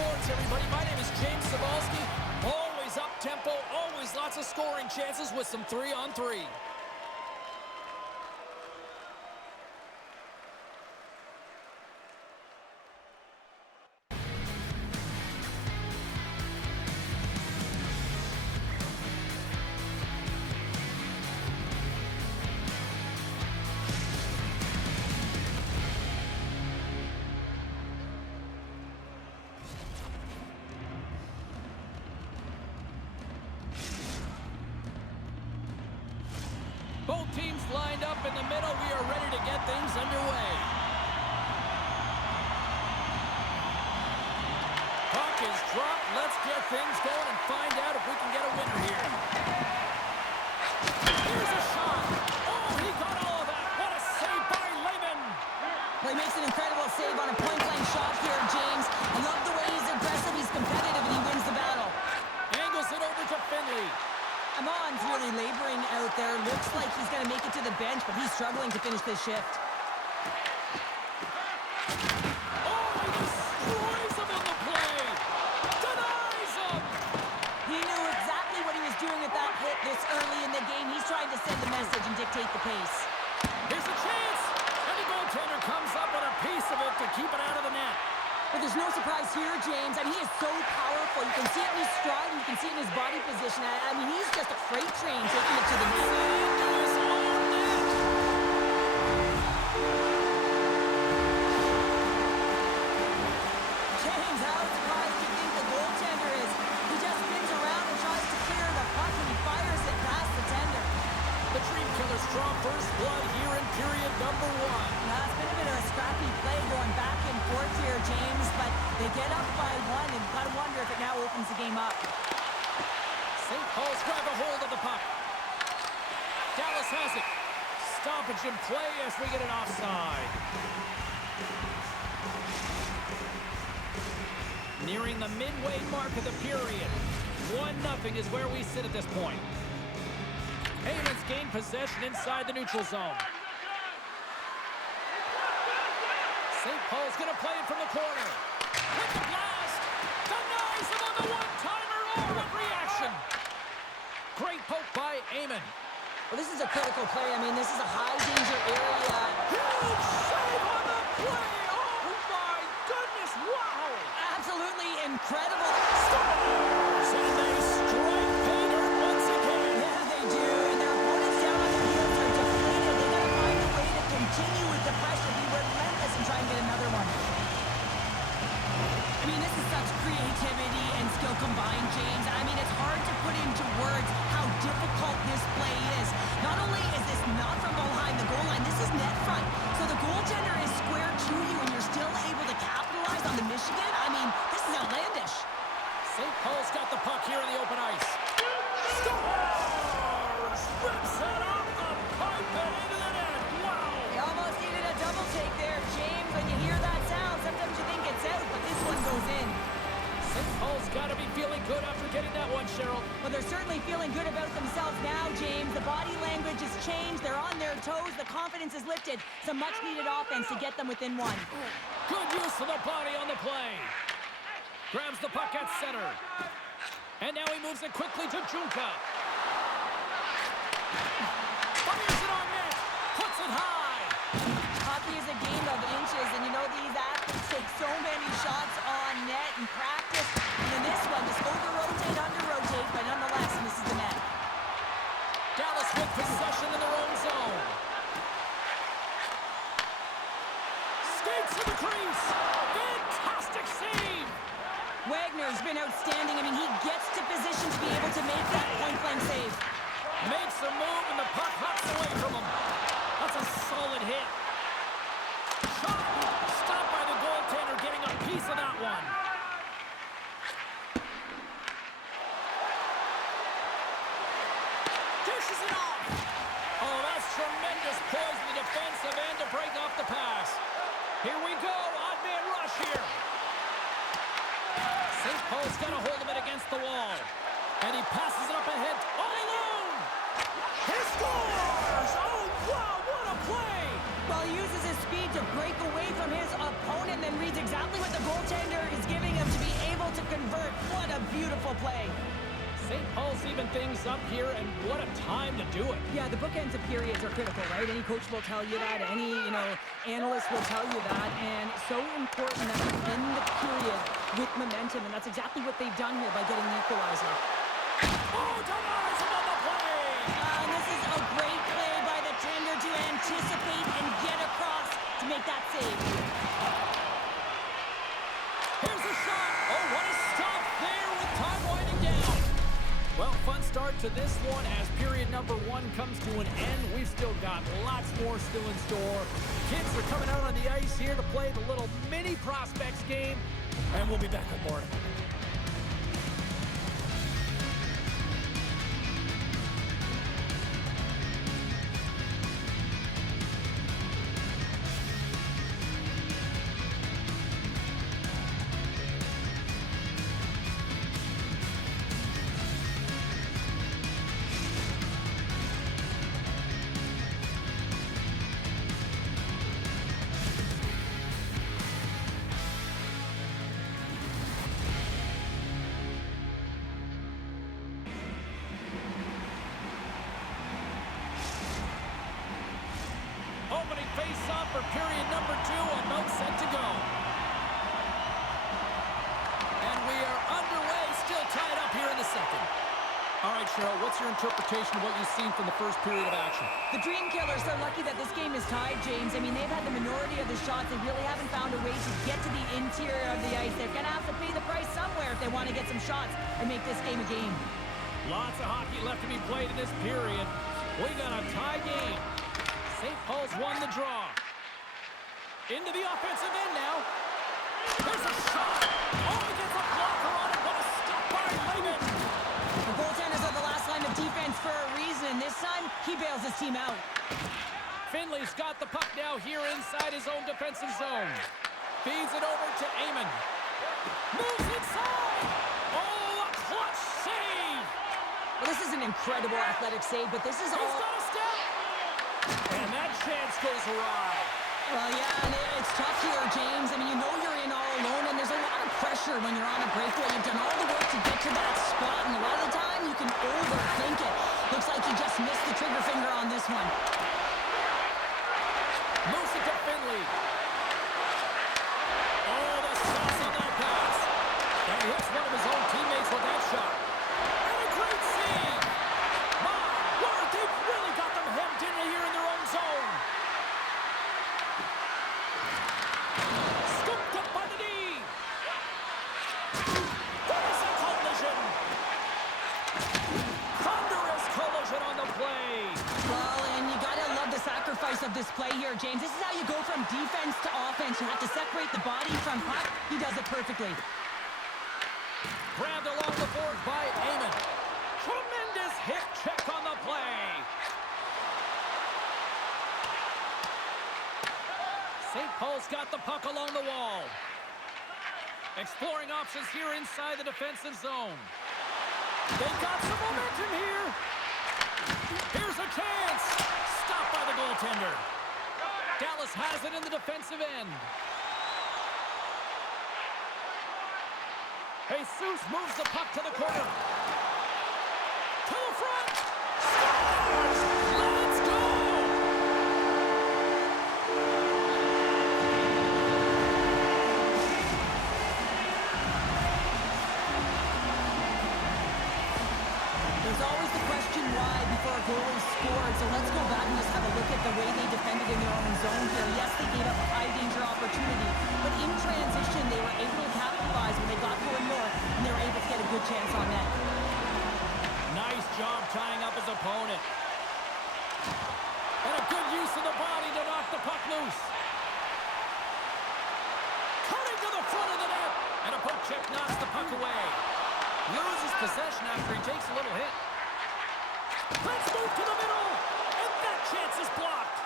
Sports, everybody. My name is James Cybulski. Always up-tempo, always lots of scoring chances with some 3-on-3. Both teams lined up in the middle. We are ready to get things underway. Puck is dropped. Let's get things going and find out if we can get a winner here. Here's a shot. Oh, he got all of that. What a save by Lehman. Well, he makes an incredible save on a point-blank shot here, James. I love the way he's aggressive, he's competitive, and he wins the battle. Angles it over to Finley. Amon's really laboring out there. Looks like he's going to make it to the bench, but he's struggling to finish this shift. Oh, he destroys him on the play. Denies him. He knew exactly what he was doing with that hit this early in the game. He's trying to send the message and dictate the pace. Here's a chance. And the goaltender comes up with a piece of it to keep it out of the net. But there's no surprise here, James. I mean, he is so powerful. You can see it in his stride, and you can see it in his body position. I mean, he's just a freight train taking it to the net. Into his own net. James, how surprised do you think the goaltender is? He just spins around and tries to clear the puck, and he fires it past the tender. The Dream Killers draw first blood here in period number 1. Now, it's been a bit of a scrappy play going back and forth here, James, but they get up by 1, and gotta wonder if it now opens the game up. St. Paul's grab a hold of the puck. Dallas has it. Stoppage in play as we get an offside. Nearing the midway mark of the period. 1-0 is where we sit at this point. Hayman's gained possession inside the neutral zone. St. Paul's going to play it from the corner. With the blast. Denies him on the one-timer. Oh, what reaction. Great poke by Eamon. Well, this is a critical play. I mean, this is a high-danger area. Huge save on the play. Oh, my goodness. Wow. Absolutely incredible. Stars, and they strike pay dirt once again. Yeah, they do. And their opponents down on the field are deflated. They got to find a way to continue with the pressure, be relentless, and try and get another one. I mean, this is such creativity and skill combined, James. I mean, it's hard to put into words how difficult this play is. Not only is this not from behind the goal line, this is net front. So the goaltender is square to you, and you're still able to capitalize on the Michigan. I mean, this is outlandish. St. Paul's got the puck here in the open ice. Stars! Rips it off the pipe and into the net. Wow! You almost needed a double take there, James. When you hear that sound, sometimes you think it's out, but this one goes in. St. Paul's got to be feeling good after getting that one, Cheryl. Well, they're certainly feeling good about themselves now, James. The body language has changed. They're on their toes. The confidence is lifted. Some much-needed offense to get them within 1. Good use of the body on the play. Grabs the puck at center. And now he moves it quickly to Junka. Fires it on net. Puts it high. Hockey is a game of inches, and you know these athletes take so many shots on net in practice. And then this one, just over-rotate, under-rotate, but nonetheless, misses the net. Dallas with possession in their own zone. Skates to the crease. Fantastic save. Wagner's been outstanding. I mean, he gets to position to be able to make that point-blank save. Makes a move, and the puck hops away from him. That's a solid hit. Shot. Stopped by the goaltender, getting a piece of that one. Dishes it off. Oh, that's tremendous poise in the defensive end to break off the pass. Here we go. Odd man rush here. St. Paul's got a hold of it against the wall. And he passes it up ahead all alone. He scores! Oh, wow, what a play! Well, he uses his speed to break away from his opponent, then reads exactly what the goaltender is giving him to be able beautiful play. St. Paul's even things up here, and what a time to do it. Yeah, the bookends of periods are critical, right? Any coach will tell you that. Any, analyst will tell you that. And it's so important that you end the period with momentum, and that's exactly what they've done here by getting the equalizer. Oh, denies him on the play! And this is a great play by the tender to anticipate and get across to make that save. Here's a shot! Oh, what a stop there with time winding down! Well, fun start to this one as period number 1 comes to an end. We've still got lots more still in store. Kids are coming out on the ice here to play the little mini prospects game, and we'll be back with more. Opening face-off for period number 2, about set to go. And we are underway, still tied up here in the second. All right, Cheryl, what's your interpretation of what you've seen from the first period of action? The Dream Killers are lucky that this game is tied, James. I mean, they've had the minority of the shots. They really haven't found a way to get to the interior of the ice. They're going to have to pay the price somewhere if they want to get some shots and make this game a game. Lots of hockey left to be played in this period. We got a tie game. St. Paul's won the draw. Into the offensive end now. There's a shot. Oh, he gets a blocker on it. What a stop by Lehman. The goaltenders are the last line of defense for a reason. This time, he bails his team out. Finley's got the puck now here inside his own defensive zone. Feeds it over to Amon. Moves inside. Oh, a clutch save. Well, this is an incredible athletic save, but this is all... He's got a step. And that chance goes awry. Well, yeah, and it's tough here, James. I mean, you know you're in all alone, and there's a lot of pressure when you're on a breakaway. You've done all the work to get to that spot, and a lot of the time you can overthink it. Looks like he just missed the trigger finger on this one. Moves it to Finley. Oh, the sauce on that pass. And he hits one of his own teammates with that shot. And a great save. My word, they've really got them hemmed in here in their own zone. Scooped up by the knee. There's a collision. Thunderous collision on the play. Well, and you gotta love the sacrifice of this play here, James. This is how you go from defense to offense. You have to separate the body from puck. He does it perfectly. Grabbed along the boards by Amon. Tremendous hip check on the play. St. Paul's got the puck along the wall. Exploring options here inside the defensive zone. They've got some momentum here. Here's a chance. Stopped by the goaltender. Dallas has it in the defensive end. Jesus moves the puck to the corner. To the front. Scores! Let's go! There's always the question why before a goal is scored. So let's go back and just have a look at the way they defended in their own zone here. Yes, they gave up a high-danger opportunity, but in transition, they were able to capitalize when they got going north, and they were able to get a good chance on net. Nice job tying up his opponent. And a good use of the body to knock the puck loose. Cutting to the front of the net, and a poke check knocks the puck away. Loses possession after he takes a little hit. Let's move to the middle, and that chance is blocked.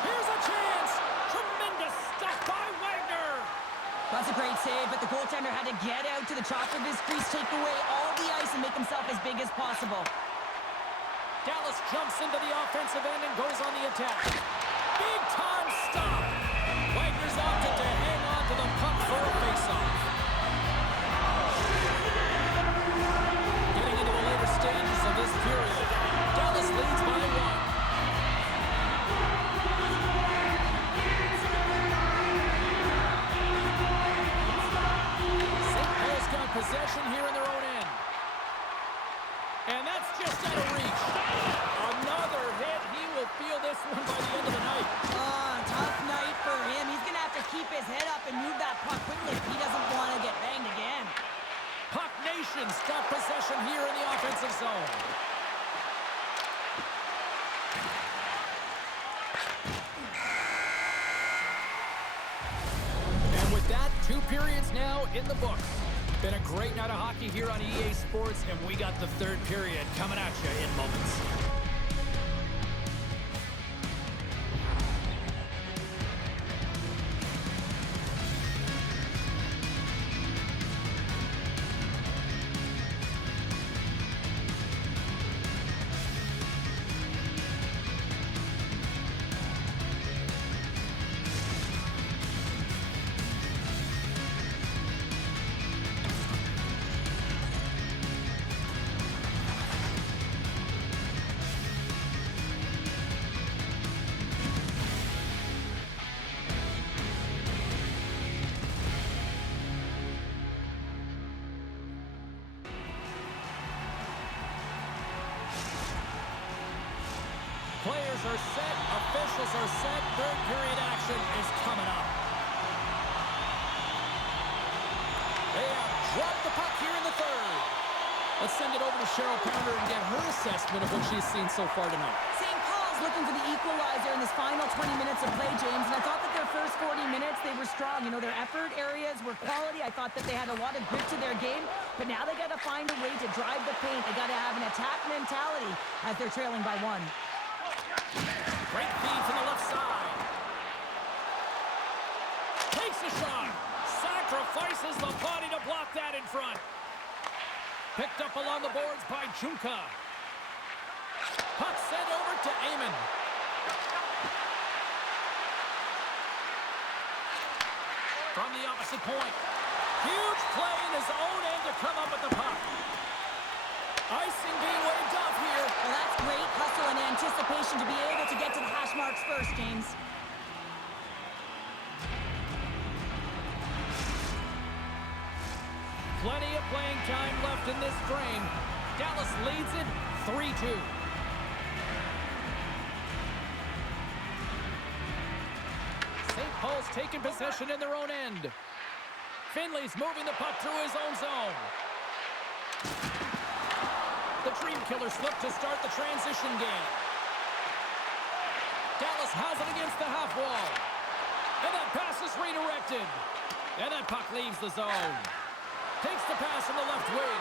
Here's a chance. Tremendous stuff by Wagner. That's a great save, but the goaltender had to get out to the top of his crease, take away all the ice, and make himself as big as possible. Dallas jumps into the offensive end and goes on the attack. Big time stop. Wagner's opted to hang on to the puck for a faceoff. Nation's got possession here in the offensive zone. And with that, 2 periods now in the books. Been a great night of hockey here on EA Sports, and we got the 3rd period coming at you in moments. Players are set, officials are set, 3rd period action is coming up. They have dropped the puck here in the 3rd. Let's send it over to Cheryl Pounder and get her assessment of what she's seen so far tonight. St. Paul's looking for the equalizer in this final 20 minutes of play, James, and I thought that their first 40 minutes, they were strong. You know, their effort areas were quality. I thought that they had a lot of grit to their game, but now they got to find a way to drive the paint. They got to have an attack mentality as they're trailing by 1. Great feed from the left side. Takes a shot. Sacrifices the body to block that in front. Picked up along the boards by Junka. Puck sent over to Amon. From the opposite point. Huge play in his own end to come up with the puck. Icing being waved off here. Well, that's great hustle and anticipation to be able to get to the hash marks first, James. Plenty of playing time left in this frame. Dallas leads it 3-2. St. Paul's taking possession in their own end. Finley's moving the puck through his own zone. The Dream Killer slip to start the transition game. Dallas has it against the half wall. And that pass is redirected. And that puck leaves the zone. Takes the pass in the left wing.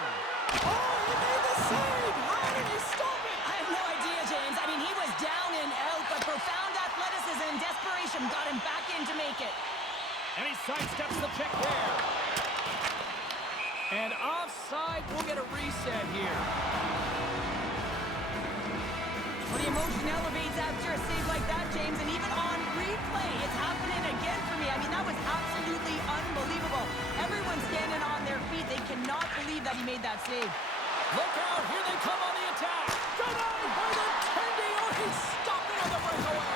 Oh, he made the save! How did he stop it? I have no idea, James. I mean, he was down and out, but profound athleticism and desperation got him back in to make it. And he sidesteps the check there. And offside, we'll get a reset here. Well, the emotion elevates after a save like that, James, and even on replay, it's happening again for me. I mean, that was absolutely unbelievable. Everyone's standing on their feet. They cannot believe that he made that save. Look out, here they come on the attack. Denied by the Tendy. Oh, he stopped it on the breakaway.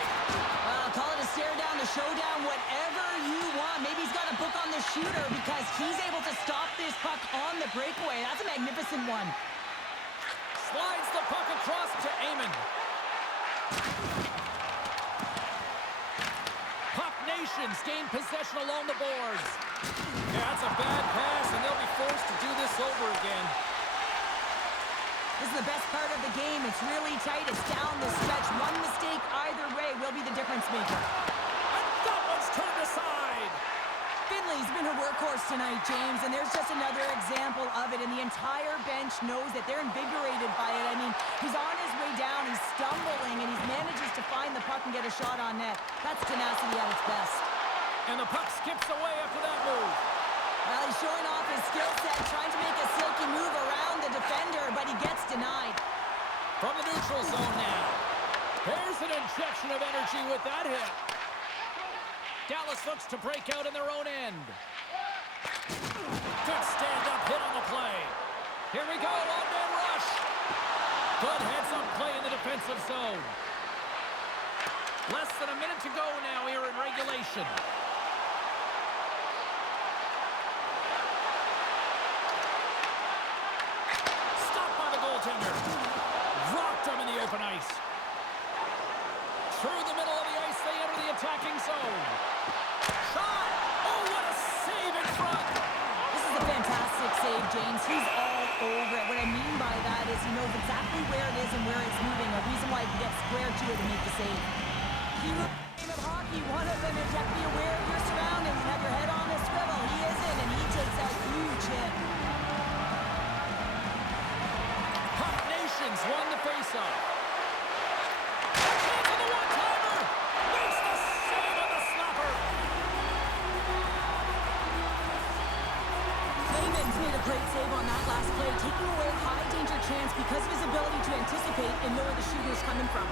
Well, call it a stare down, the showdown, whatever you want. Maybe he's got a book on the shooter because he's able to stop this puck on the breakaway. That's a magnificent one. Slides the puck across to Amon. Puck Nation's gained possession along the boards. Yeah, that's a bad pass, and they'll be forced to do this over again. This is the best part of the game. It's really tight. It's down the stretch. One mistake either way will be the difference maker. And that one's turned aside. Finley's been a workhorse tonight, James, and there's just another example of it, and the entire bench knows that they're invigorated by it. I mean, he's on his way down, he's stumbling, and he manages to find the puck and get a shot on net. That's tenacity at its best. And the puck skips away after that move. Well, he's showing off his skill set, trying to make a silky move around the defender, but he gets denied. From the neutral zone now. There's an injection of energy with that hit. Dallas looks to break out in their own end. Good stand-up hit on the play. Here we go, one-man rush. Good heads-up play in the defensive zone. Less than a minute to go now here in regulation. Stopped by the goaltender. Rocked him in the open ice. Through the middle of the ice, they enter the attacking zone. Shot! Oh, what a save in front! This is a fantastic save, James. He's all over it. What I mean by that is he knows exactly where it is and where it's moving. A reason why he gets square to it to make the save. Hero game of hockey, one of them is you have to be aware of your surroundings and have your head on a swivel. He isn't, and he takes a huge hit. Puck Nations won the faceoff. Chance on the one-timer. Makes the save on the slapper. Clayman's made a great save on that last play, taking away a high-danger chance because of his ability to anticipate and know where the shooter's coming from.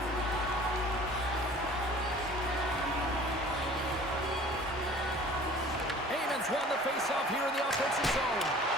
Won the faceoff here in the offensive zone.